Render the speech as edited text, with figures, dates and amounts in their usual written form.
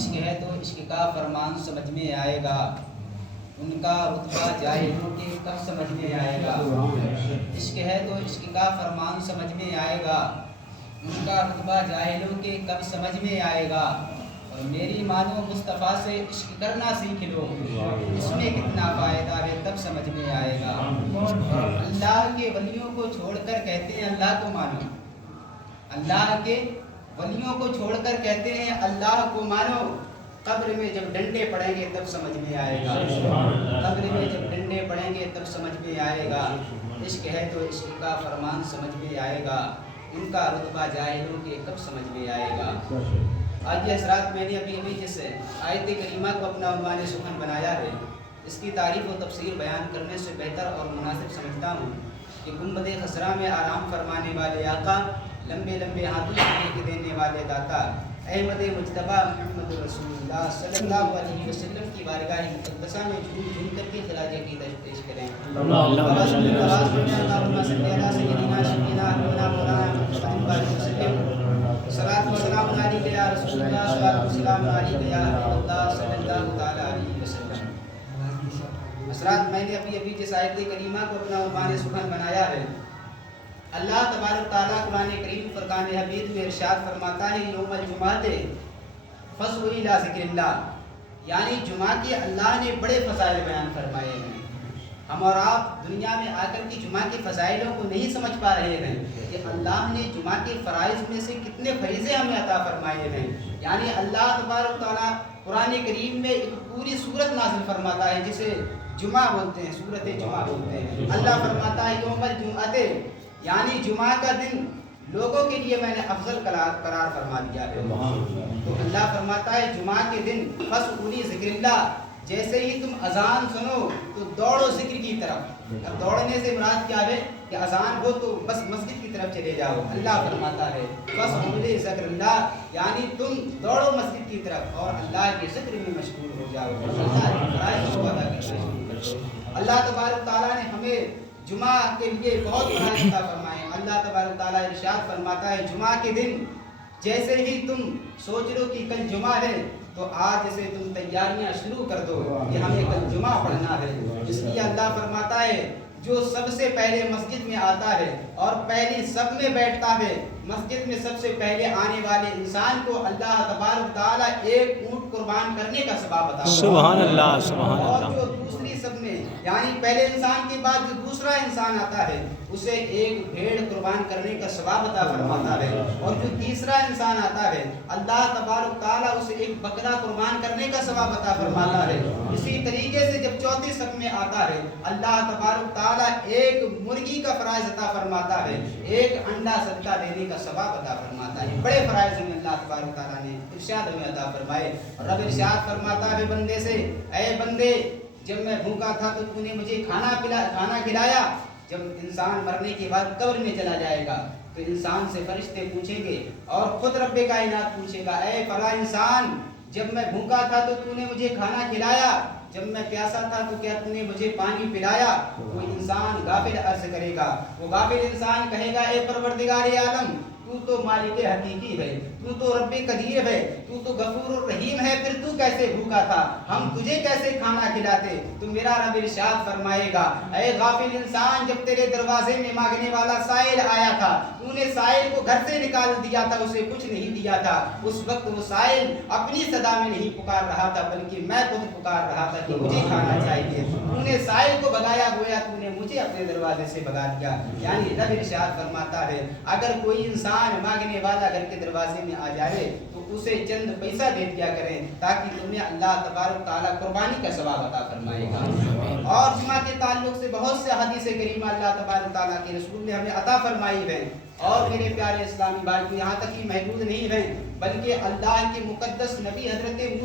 عشق ہے تو عشق کا فرمان سمجھ میں آئے گا، ان کا رتبہ جاہلوں کے کب سمجھ میں آئے گا۔ عشق ہے تو عشق کا فرمان سمجھ میں آئے گا، ان کا رتبہ جاہلوں کے کب سمجھ میں آئے گا۔ اور میری مانو مصطفیٰ سے عشق کرنا سیکھ لو، اس میں کتنا فائدہ ہے تب سمجھ میں آئے گا۔ اللہ کے ولیوں کو چھوڑ کر کہتے ہیں اللہ کو مانو، اللہ کے ولیوں کو چھوڑ کر کہتے ہیں اللہ کو مانو، قبر میں جب ڈنڈے پڑیں گے تب سمجھ میں آئے گا، قبر میں جب ڈنڈے پڑیں گے تب سمجھ میں آئے گا۔ عشق ہے تو عشق کا فرمان سمجھ میں آئے گا، ان کا رتبہ جاہلوں کے کب سمجھ میں آئے گا۔ آج یہ حضرات میں نے ابھی جس آیت کریمہ کو اپنا عنوان سخن بنایا ہے، اس کی تعریف و تفسیر بیان کرنے سے بہتر اور مناسب سمجھتا ہوں کہ گنبد خضرا میں آرام فرمانے والے آقا، لمبے لمبے ہاتھوں سے دینے والے داتا، احمد مجتبی محمد رسول اللہ صلی اللہ علیہ وسلم کی بارگاہ مقدسہ میں جھوم جھوم کر کے خراج عقیدت پیش کریں۔ اللہم صلی علی سیدنا شفیعنا مولانا محمد وسلم، صلاۃ و سلام علیک یا رسول اللہ، صلاۃ و سلام علیک یا حبیب اللہ صلی اللہ تعالی علیہ وسلم۔ حضرات میں نے ابھی جس آیت کریمہ کو اپنا عنوان سخن بنایا ہے، اللہ تبارک تعالیٰ قرآن کریم فرقان حمید میں ارشاد فرماتا ہے یوم الجمعہ فَاسْعُوا إِلَىٰ ذِكْرِ اللّٰہ، یعنی جمعہ کے اللہ نے بڑے فضائل بیان فرمائے ہیں۔ ہم اور آپ دنیا میں آ کر کے جمعہ کے فضائلوں کو نہیں سمجھ پا رہے ہیں کہ اللہ نے جمعہ کے فرائض میں سے کتنے فریضے ہمیں عطا فرمائے ہیں۔ یعنی اللہ تبارک تعالیٰ قرآن کریم میں ایک پوری سورت نازل فرماتا ہے جسے جمعہ بولتے ہیں، سورت جمعہ بولتے ہیں۔ اللہ فرماتا ہے یوم الجمعہ، یعنی جمعہ کا دن لوگوں کے لیے میں نے افضل قرار فرما دیا ہے۔ تو اللہ فرماتا ہے جمعہ کے دن فَاسْعُوا ذِكْرِ اللّٰہ، جیسے ہی تم اذان سنو تو دوڑو ذکر کی طرف۔ اب دوڑنے سے مراد کیا ہے کہ اذان ہو تو بس مسجد کی طرف چلے جاؤ۔ اللہ فرماتا ہے فَاسْعُوا ذِكْرِ اللّٰہ، یعنی تم دوڑو مسجد کی طرف اور اللہ کے ذکر میں مشغول ہو جاؤ، اللہ کے فرائض کو ادا کرنا شروع کرو۔ اللہ تبارک تعالیٰ نے ہمیں جمعہ کے لیے بہت فرائض عطا فرمائے۔ اللہ تبارک تعالیٰ ارشاد فرماتا ہے جمعہ کے دن جیسے ہی تم سوچ لو کہ کل جمعہ ہے تو آج سے تم تیاریاں شروع کر دو کہ ہمیں کل جمعہ پڑھنا ہے۔ اس لیے اللہ فرماتا ہے جو سب سے پہلے مسجد میں آتا ہے اور پہلی سب میں بیٹھتا ہے، مسجد میں سب سے پہلے آنے والے انسان کو اللہ تبارک تعالیٰ ایک اونٹ قربان کرنے کا ثواب عطا فرماتا ہے۔ سبحان اللہ، سبحان اللہ۔ اور جو دوسری سب میں یعنی پہلے انسان کے بعد جو دوسرا انسان آتا ہے اسے ایک بھیڑ قربان کرنے کا ثواب عطا فرماتا ہے، اور جو تیسرا انسان آتا ہے اللہ تبارک تعالیٰ اسے ایک بکرا قربان کرنے کا ثواب عطا فرماتا ہے۔ اسی طریقے سے جب چوتھی سب میں آتا ہے اللہ تبارک تعالیٰ ایک مرغی کا فرائض عطا فرماتا ہے، ایک انڈا صدقہ دینے کا ثواب عطا فرماتا ہے۔ بڑے فرائض ہمیں اللہ تبارک تعالیٰ نے ارشاد ہمیں عطا فرمائے۔ اور رب ارشاد فرماتا ہے بندے سے، اے بندے جب میں بھوکا تھا تو تو نے مجھے کھانا کھلایا۔ جب انسان مرنے کے بعد قبر میں چلا جائے گا تو انسان سے فرشتے پوچھیں گے اور خود رب کائنات پوچھے گا، اے فلاں انسان جب میں بھوکا تھا تو تو نے مجھے کھانا کھلایا، جب میں پیاسا تھا تو کیا تو نے مجھے پانی پلایا؟ وہ انسان غافل عرض کرے گا، وہ غافل انسان کہے گا اے پروردگار عالم تو تو مالک حقیقی ہے، تو تو رب قدیر ہے، تو تو غفور الرحیم ہے، پھر تو کیسے بھوکا تھا، ہم تجھے کیسے کھانا کھلاتے؟ تو میرا رب ارشاد فرمائے گا، اے غافل انسان جب تیرے دروازے میں مانگنے والا سائل آیا تھا تو نے سائل کو گھر سے نکال دیا تھا، اسے کچھ نہیں دیا تھا۔ اس وقت وہ سائل اپنی صدا میں نہیں پکار رہا تھا بلکہ میں خود پکار رہا تھا کہ مجھے کھانا چاہیے۔ تو نے سائل کو بھگایا، گویا تو نے مجھے اپنے دروازے سے بھگا دیا۔ یعنی رب ارشاد فرماتا ہے اگر کوئی انسان مانگنے والا گھر کے دروازے میں آ جائے تو اسے چند پیسہ دے دیا کریں تاکہ تمہیں اللہ تبارک تعالیٰ قربانی کا ثواب عطا فرمائے گا۔ اور جمعہ کے تعلق سے بہت سے حدیث کریمہ اللہ تبارک تعالیٰ کے رسول نے ہمیں عطا فرمائی ہے۔ اور میرے پیارے اسلامی بھائیو یہاں تک ہی محدود نہیں ہیں بلکہ اللہ کے مقدس نبی حضرت